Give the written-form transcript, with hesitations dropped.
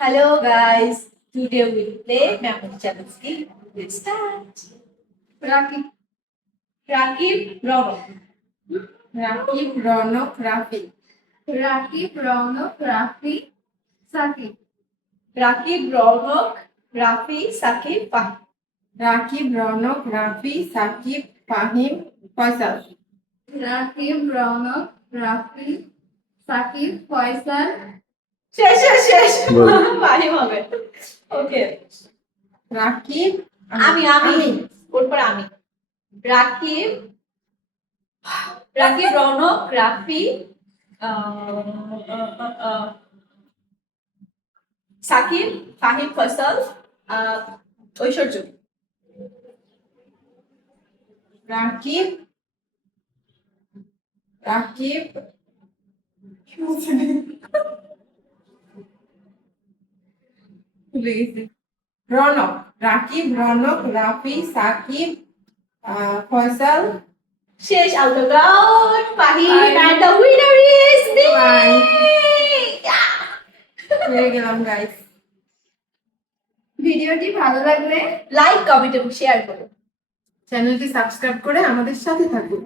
Hello guys, today we'll play memory challenge game. Let's start. Rakib, Rakib, Ronok. Rakib, Ronok, Rafi. Rakib, Ronok, Rafi, Sakib. Rakib, Ronok, Rafi, Sakib, Fahim. Rakib, Ronok, Rafi, Sakib, Fahim, Faisal. Rakib, Ronok, Rafi, Sakib, Faisal. শেষ ফাহিম হবে। ওকে রাকিব, আমি ওরপর আমি রাকিব রাকিব রৌনক রাফি সাকিব ফাহিম ফসল ঐশ্বর্য রাকিব, রাকিব, রনক, রাকিব, রনক, রাফি, সাকিব, ফয়সাল। শেষ out of out Fahim and the winner is me হয়ে গেলাম guys. ভিডিওটি ভালো লাগলে লাইক কমেন্ট এবং শেয়ার করুন চ্যানেলটি সাবস্ক্রাইব করে আমাদের সাথে থাকুন।